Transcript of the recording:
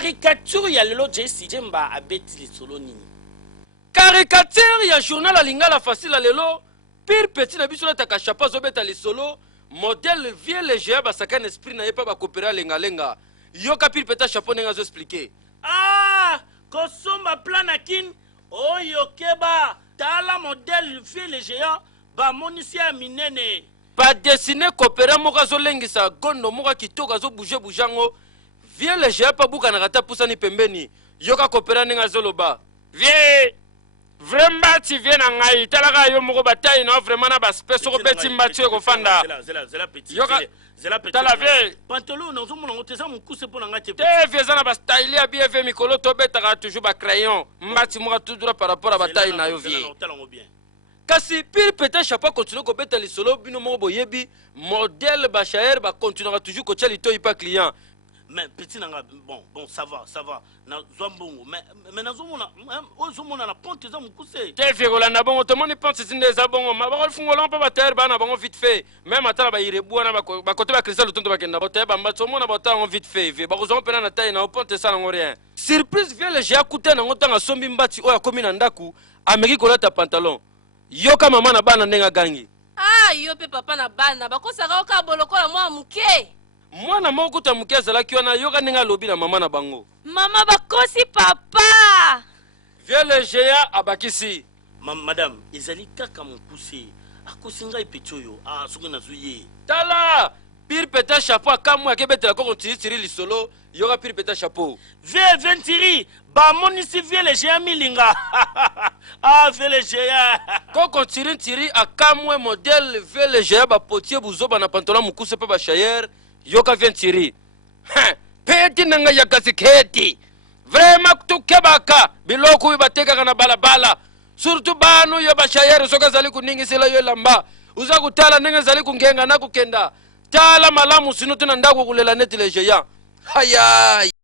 caricature ya lelo Jesse Jemba abeti lisolo nini. Caricature ya journal a lingala facile a lelo. Pire petit na biso na taka chapa zo beta lisolo. Modèle vieux léger ba saka esprit na yepa ba coopérer lenga lenga. Yoka pire petit chapeau nenga zo expliquer. Ah, kosomba planakin oyo keba tala modèle vieux léger ba monisia minene. Pas dessiner coopérer moka zo lengisa gondo moka kitoka zo bouger boujango. Vieux léger pa buka na kata pusani pembeni. Yoka coopérer nenga zo loba. Vieux vraiment tu viens en ngai talaka yo moko bataille na vraiment na ba space ko beti mbati ko fanda Zela petit zela petit tala vieux pantalon na zo mona ngoteza mukuse pona ngati te vieux na ba style ya bien fait mikolo to betaka toujours ba crayon mbati moka toujours par rapport à bataille na yo vieux kasi pire peut-être chapeau continue ko beta lisolo bino moko boyebi modèle ba shaer ba continuera toujours ko tchali to ipa client. Mais petit nanga bon ça va na zombongo mais na zomona ozomona na ponte za mukuse te vieux na bongo to moni ponte zinde za bongo ma ba fungola pa ba terre ba na bongo vite fait même atala ba irebu na ba côté ba cristal tonto ba kenda bote ba mbatso mona bota on vite fait ba ko zo pena na taille na ponte ça na rien surprise vient le jia kuta na ngotanga sombi mbati oya komi na ndaku ameki kolata pantalon yoka mama na bana ndenga gangi ah yo pe papa na bana bakosaka oka boloko ya mwa muke. Mwana moko ta muke azalaki wana yoka ninga lobi na mama na bango. Mama bakosi papa. Vieux le géant abakisi. Madame, ezali kaka mukuse. Akosi ngai petioyo. Ah soki na zuye. Tala, pire peta chapeau akamwa kebetela ko tiri lisolo, yoka pire peta chapeau. Vieux ventiri, ba monisi vieux le géant milinga. Ah vieux le géant. Ko tiri akamwe modèle vieux le géant ba potier buzoba na pantalon mukuse pe ba chayer. Yoka vient tirer. Peti nanga yakasi keti. Vraiment kutukebaka biloko bibateka kana balabala. Surtout banu yo bashayere soka zali kuningi sela yo lamba. Uza kutala ninga zali kungenga na kukenda. Tala malamu sinutu na ndaku kulela neti lejeya. Haya.